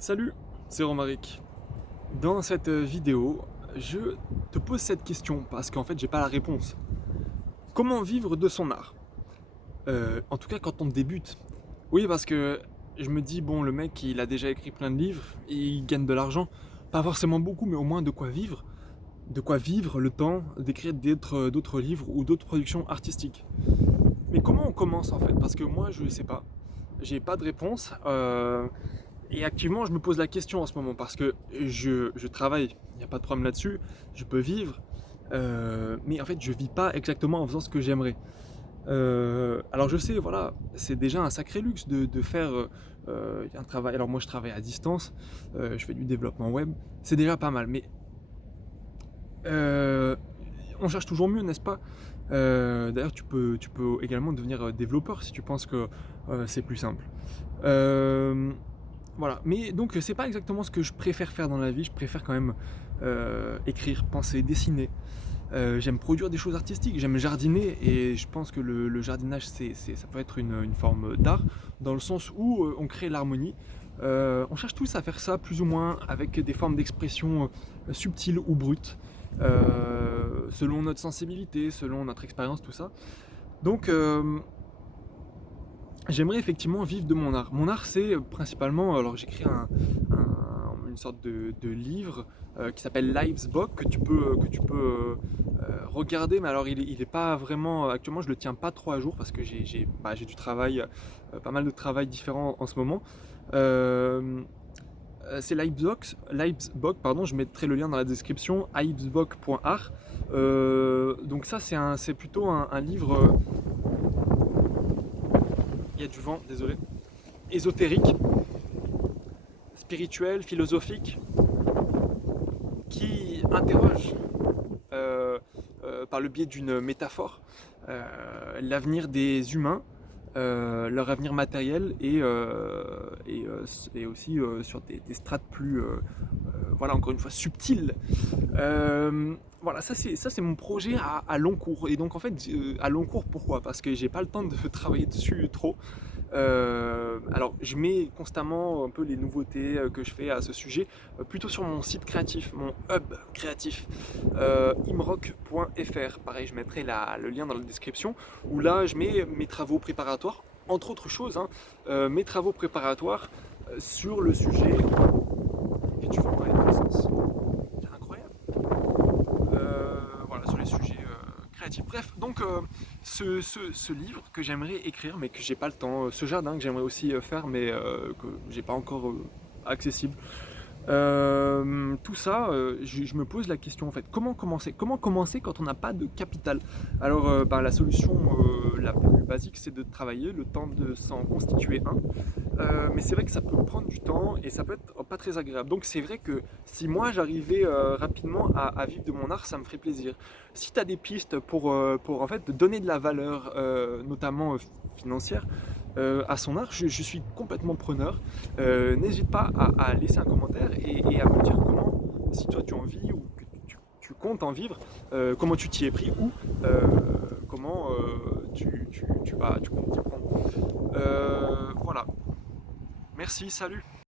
Salut, c'est Romaric. Dans cette vidéo, je te pose cette question parce qu'en fait, j'ai pas la réponse. Comment vivre de son art? En tout cas, quand on débute. Oui, parce que je me dis, bon, le mec, il a déjà écrit plein de livres, il gagne de l'argent. Pas forcément beaucoup, mais au moins de quoi vivre. De quoi vivre le temps d'écrire d'autres livres ou d'autres productions artistiques. Mais comment on commence en fait? Parce que moi, je sais pas. J'ai pas de réponse. Et activement, je me pose la question en ce moment parce que je travaille, il n'y a pas de problème là-dessus, je peux vivre, mais en fait, je vis pas exactement en faisant ce que j'aimerais. Alors je sais, voilà, c'est déjà un sacré luxe de faire un travail. Alors moi, je travaille à distance, je fais du développement web, c'est déjà pas mal, mais euh, on cherche toujours mieux, n'est-ce pas? D'ailleurs, tu peux également devenir développeur si tu penses que c'est plus simple. Euh, Voilà, mais donc c'est pas exactement ce que je préfère faire dans la vie, je préfère quand même écrire, penser, dessiner. J'aime produire des choses artistiques, j'aime jardiner et je pense que le jardinage ça peut être une forme d'art dans le sens où on crée l'harmonie. On cherche tous à faire ça plus ou moins avec des formes d'expression subtiles ou brutes, selon notre sensibilité, selon notre expérience, tout ça. Donc j'aimerais effectivement vivre de mon art. Mon art, c'est principalement, alors j'écris une sorte de livre qui s'appelle Livesbook que tu peux regarder, mais alors il est pas vraiment, actuellement je le tiens pas trop à jour parce que j'ai du travail, pas mal de travail différent en ce moment. Euh, c'est Livesbook, pardon, je mettrai le lien dans la description, livesbook.art. Donc ça c'est plutôt un livre, il y a du vent, désolé, ésotérique, spirituel, philosophique, qui interroge par le biais d'une métaphore l'avenir des humains, leur avenir matériel et aussi sur des strates plus, voilà, encore une fois, subtiles. Voilà, ça c'est mon projet à long cours. Et donc en fait, à long cours, pourquoi? Parce que j'ai pas le temps de travailler dessus trop. Alors, je mets constamment un peu les nouveautés que je fais à ce sujet, plutôt sur mon site créatif, mon hub créatif, imrock.fr. Pareil, je mettrai le lien dans la description, où là, je mets mes travaux préparatoires, entre autres choses, hein, mes travaux préparatoires sur le sujet. Et tu vas parler dans le sens. C'est incroyable. Voilà, sur les sujets créatifs. Bref, donc ce livre que j'aimerais écrire, mais que j'ai pas le temps, ce jardin que j'aimerais aussi faire, mais que j'ai pas encore accessible. Tout ça, je me pose la question en fait, comment commencer? Comment commencer quand on n'a pas de capital? Alors, bah, la solution la plus basique, c'est de travailler, le temps de s'en constituer un. Mais c'est vrai que ça peut prendre du temps et ça peut être pas très agréable. Donc c'est vrai que si moi j'arrivais rapidement à vivre de mon art, ça me ferait plaisir. Si tu as des pistes pour en fait donner de la valeur, notamment financière, à son art, je suis complètement preneur. N'hésite pas à laisser un commentaire et à me dire comment, si toi tu en vis ou que tu comptes en vivre, comment tu t'y es pris ou comment tu comptes t'y prendre. Voilà. Merci, salut.